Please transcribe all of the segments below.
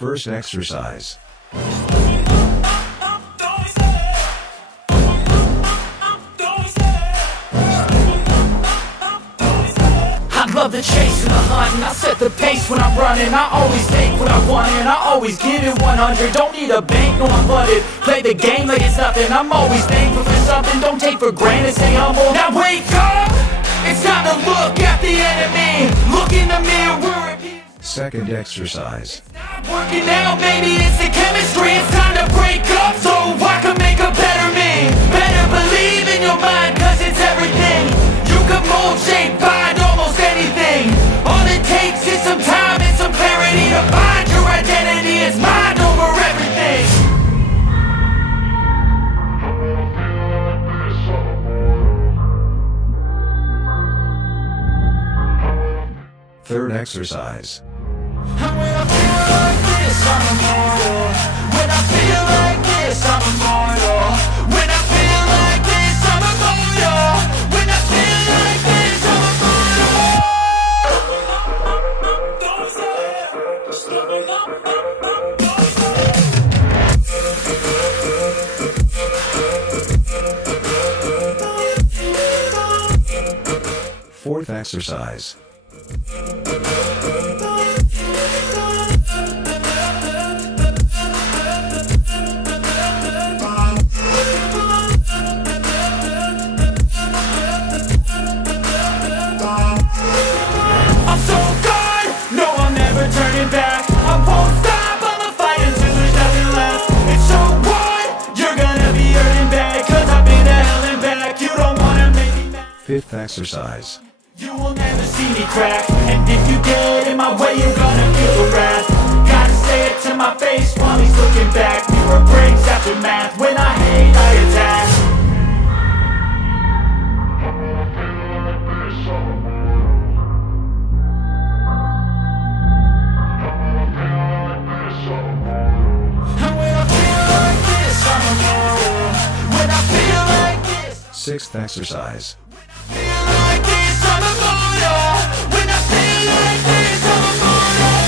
First exercise. I love the chase and the hunt, and I set the pace when I'm running. I always take what I want and I always give it 100. Don't need a bank, no I'm flooded. Play the game like it's nothing. I'm always thankful for something. Don't take for granted, stay humble. Now wake up! It's time to look at the enemy. Look in the mirror. Second exercise. It's not working out, maybe it's the chemistry. It's time to break up so I can make a better me. Better believe in your mind, cause it's everything. You can mold, shape, find almost anything. All it takes is some time and some clarity to find your identity. It's mind over everything. Third exercise. And when I feel like this, I'm immortal. When I feel like this, I'm immortal. When I feel like this, I'm immortal. When I feel like this, I'm immortal. Fourth exercise. Turning back, I won't stop, I'ma fight until there's nothing left. It's so what? You're gonna be hurting bad, cause I've been to hell and back. You don't wanna make me mad. Fifth exercise. You will never see me crack, and if you get in my way, you're gonna feel the wrath. Gotta say it to my face while he's looking back. Mirror breaks after math, when I hate, I attack. Sixth exercise. Feel like this, I'm immortal. When I feel like this, I'm immortal.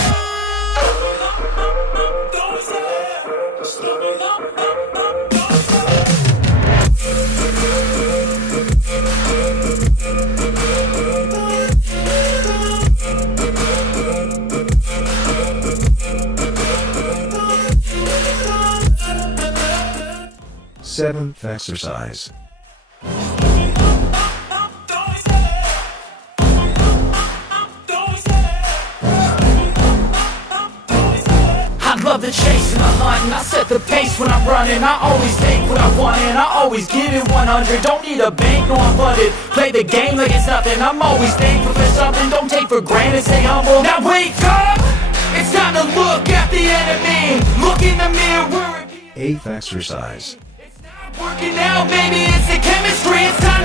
Seventh exercise. love the chase and the hunt, and I set the pace when I'm running. I always take what I want and I always give it 100. Don't need a bank, no I'm flooded. Play the game like it's nothing. I'm always thankful for something. Don't take for granted, stay humble. Now wake up! It's time to look at the enemy. Look in the mirror. Eighth exercise. It's not working out, maybe it's the chemistry. It's time